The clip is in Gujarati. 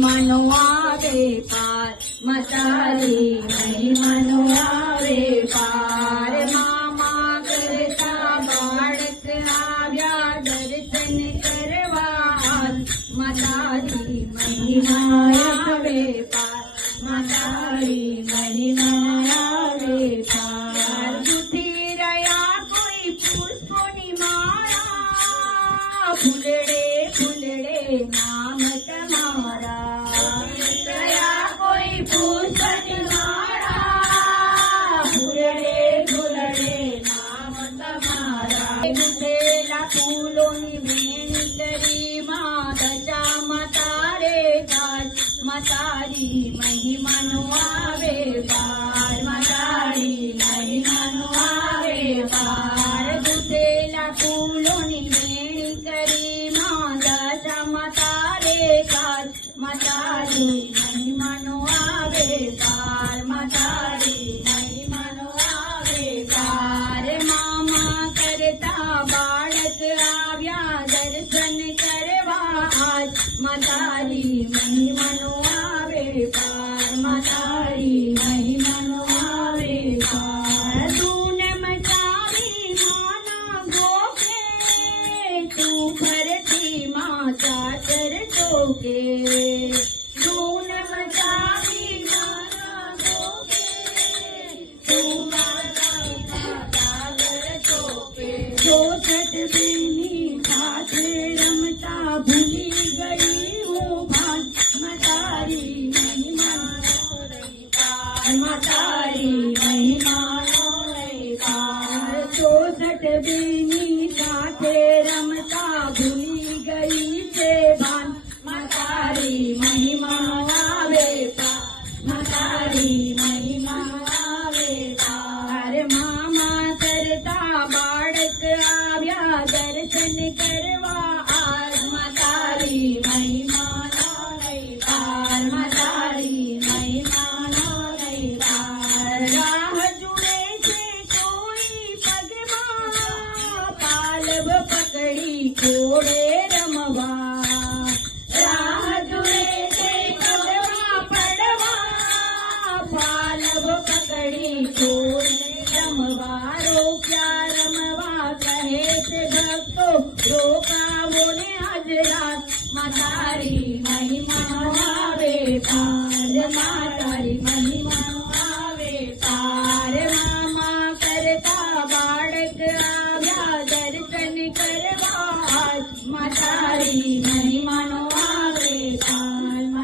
મહિમાનો આવે પાર માતારી મહિમાનો આવે પાર મામા કરતા બાળક આવ્યા દર્શન કરવા માતારી મહિમા આવે પાર માતારી મહિમા આવે પાર ઉઠી રહ્યા કોઈ પુષ્પોની માળા ફૂલડે ફૂલડે નામ તમારા રહ્યા કોઈ પુષ્પની માળા ફૂલડે ફૂલડે નામ તમારા ગુંથેલા ફૂલોની વેણી કરી દશા માતારે માતારી મહિમાનો આવે પાર માતારી મહિમાનો આવે પાર ગુંથેલા ફૂલોની વેણી કરી દશા માતારે માતારી મહિમાનો આવે પાર માતારી મહિમાનો આવે પાર મામા કરતા બાળક આવ્યા દર્શન કરવા માતારી મહિમાનો આવે પાર માતારી મહિમાનો આવે પાર તું મચાવી માના ગોખે તું ફરતી માતા ચર ચોકે તું મચાવી માના ગોખે તું માતા ચર ચોકે ચોસઠ બેની સાથે રમતા ભૂલી ગઈ હું ભાન માતારી મહિમાનો માતારી મહિમાનો પાર 64 બેની સાથે રમતા ભૂલી ગઈ છે ભાન માતારી મહિમા આવે પાર માતારી મહિમા આવે પાર મામા કરતા બાળક આવ્યા દર્શન કરવા આજ માતારી મહિમા પાર માતારી મહિમા પાર રાહ જુએ છે કોઈ પગમાં પાલવ પકડી ઘોડે રમવા રાહ જુએ છે પગમાં પડવા પાલવ પકડી ઘોડે રમવા રોક્યા રમવા કહે છે ભક્તો રોકાવો ને આજ રાત માતારી મહિમા આવે પાર